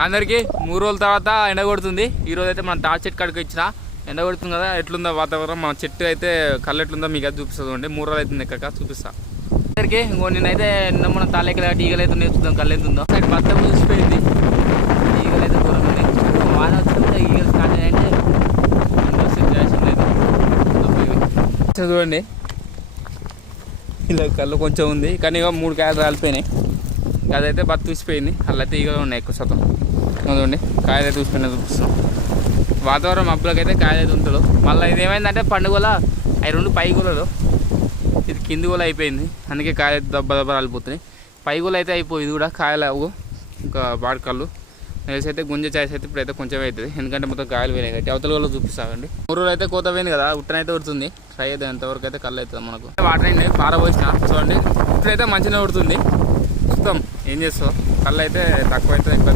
అందరికి 3 రోజుల తర్వాత ఎండ కొడుతుంది. ఈ రోజు అయితే మనం తాటి చెట్టు కాడికి ఇచ్చిన ఎండ కొడుతుంది కదా, ఎట్లుందో వాతావరణం, మన చెట్టు అయితే కళ్ళు ఎట్లుందో మీకు అది చూపిస్తుంది అండి. 3 రోజులు అవుతుంది ఎక్కక చూపిస్తా అందరికి. ఇంకో నేనైతే మన తాలేకలు ఈగలు అయితే నేర్చుకుందాం, కళ్ళు అవుతుందో సైడ్ బద్దం చూసిపోయింది. ఈగలు అయితే దూరం ఉంది, వాన వచ్చినప్పుడు ఈగలు స్టార్ట్ అయ్యంటే లేదు. చూడండి ఇలా కళ్ళు కొంచెం ఉంది కానీ ఇక 3 కాయలు రాలిపోయినాయి. అదైతే బత్ చూసిపోయింది, అల్లయితే ఈగలు ఉన్నాయి ఎక్కువ శాతం. చూడండి కాయలు అయితే చూసిపోయినా చూపిస్తాం. వాతావరణం మబ్బులకైతే కాయలు అయితే ఉంటుందో. మళ్ళీ ఇది ఏమైందంటే పండుగల అవి 2 పై గోళలు, ఇది కింది గోళ అయిపోయింది. అందుకే కాయలు అయితే దెబ్బ రాలిపోతున్నాయి. పై గోళ అయితే అయిపోయి ఇది కూడా కాయలు అవు ఇంకా బాడకళ్ళు నేల్స్ అయితే గుంజ ఛాయిస్ అయితే ఇప్పుడైతే కొంచెం అవుతుంది, ఎందుకంటే మొత్తం కాయలు పోయినాయి కాబట్టి. అవతల వాళ్ళు చూపిస్తామండి. 3 రోజులు అయితే కోత పోయింది కదా, ఉట్టనైతే ఉడుతుంది. ఫ్రై అయితే ఎంతవరకు అయితే కళ్ళు అవుతుంది మనకు. వాటర్ అయింది పారబోసిన చూడండి, ఇప్పుడైతే మంచిగా ఉడుతుంది. చూస్తాం ఏం చేస్తాం. కళ్ళు అయితే తక్కువ అయితే ఎక్కువ